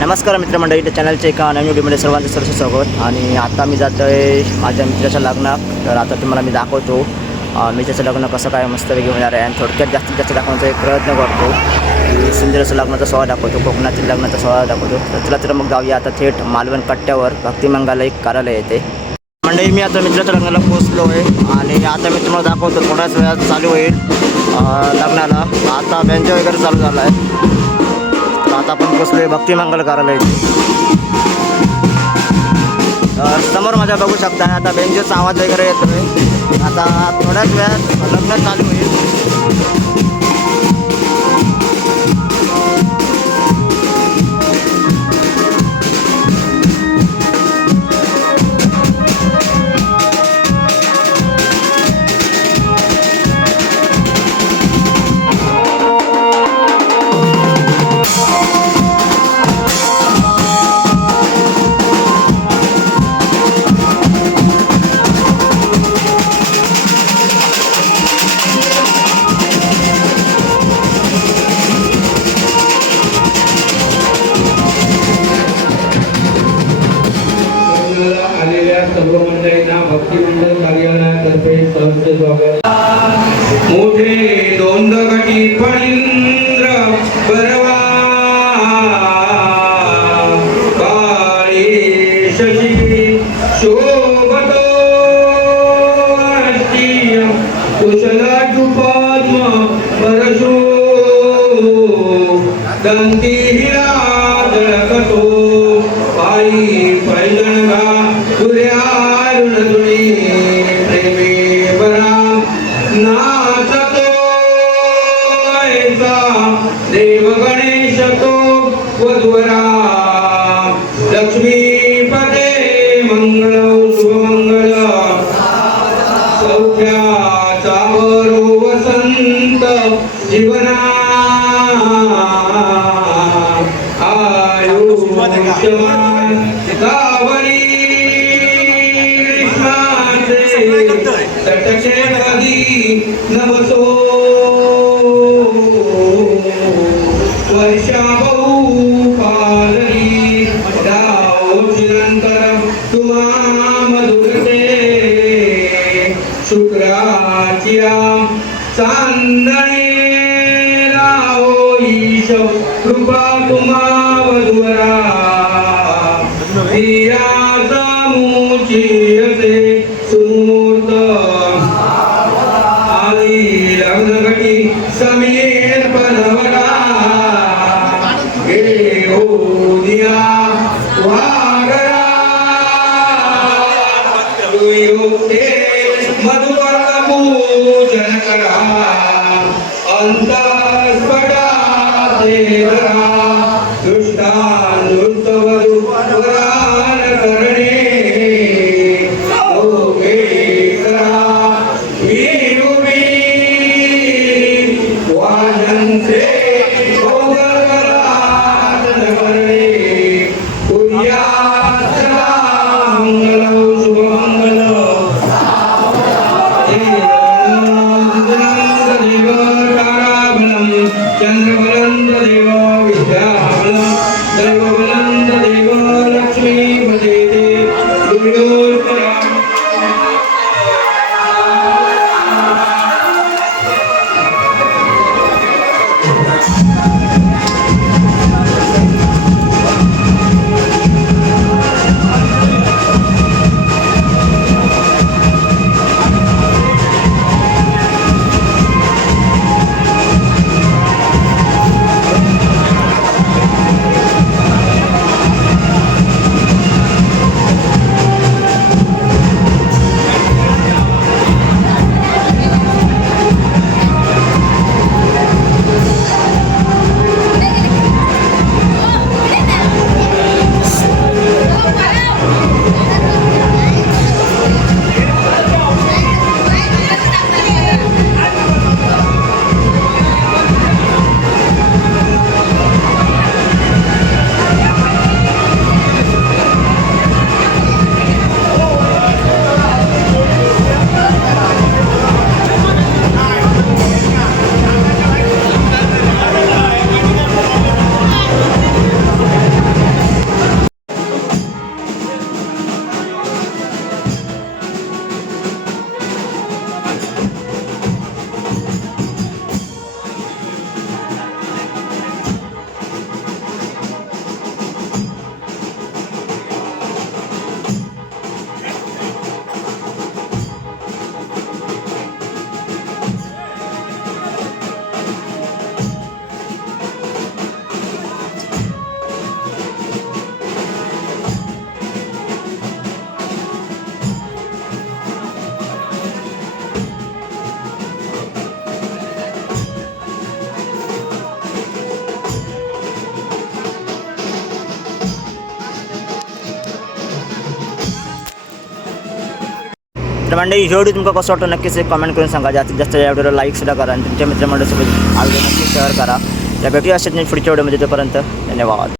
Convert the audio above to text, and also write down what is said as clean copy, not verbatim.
नमस्कार मित्रमंडळी, त्या चॅनलचे एका नवीन व्हिडिओमध्ये सर्वांचं सरस स्वागत. आणि आता मी जातो आहे माझ्या मित्राच्या लग्नात. तर आता तुम्हाला मी दाखवतो मित्राचं लग्न कसं काय मस्तपैकी होणार आहे. आणि थोडक्यात जास्तीत जास्त दाखवण्याचा एक प्रयत्न करतो की सुंदर असं लग्नाचा सोहळा दाखवतो, कोकणातील लग्नाचा सोहळा दाखवतो. तर चला तर मग जाऊया आता थेट मालवण कट्ट्यावर भक्तिमंगाला एक कार्यालय येते. मंडळी, मी आता मित्राच्या लग्नाला पोहोचलो आहे आणि आता मी तुम्हाला दाखवतो. थोड्याच वेळात चालू होईल लग्नाला. आता बेंच वगैरे चालू झाला आहे. आता आपण पोचलो आहे भक्तिमंगल कार्यालय. समोर माझ्या बघू शकता आता बेंचचा आवाज वगैरे येतोय. आता थोड्याच वेळात लग्न चालू होईल. सर्व मंडळींना भक्तिमंडळ कार्यालयातर्फे सहर्ष स्वागत. मोठे दोंडगटी फणींद्र परवा काळे शशी शोभतो कुशलाजु पद्म परशो दंती हिरा जळकतो पायी पैदळगा सूर्यारुण तुणी प्रेमे बरा नाचतो ऐसा देव गणेश तो वधुवरा लक्ष्मीपदे मंगल शुभमंगल सौख्याचा वरो वसंत जीवना आयुष्यमान गावरी तटके कधी नवसो वर्षा बहु कालरी रावचिरंतर तुम्हा मधुरते शुक्राचिया चांदणे राहो ईश कृपा तुम्हा वधुवरा दियाचा मुची असे सुमूर्त आली लग्नघटी समीर पनवरा गे हो दिया वागरा युक्ते मधुवर पूजन करा अंतस्फटा देवरा दुष्टान दुष्टवधू वरान करणे चंद्रबलंद देव विद्याबलम दैवबलंद देव लक्ष्मीपदे दुर्योत्तरा तर मंडळी ही व्हिडिओ तुमका कसं वाटतं नक्कीच एक कमेंट करून सांगा. जास्तीत जास्त या व्हिडिओला लाईकसुद्धा करा आणि तुमच्या मित्रमंडळीसोबत हा व्हिडिओ नक्की शेअर करा. या भेटूया असेच पुढच्या व्हिडिओमध्ये. तोपर्यंत धन्यवाद.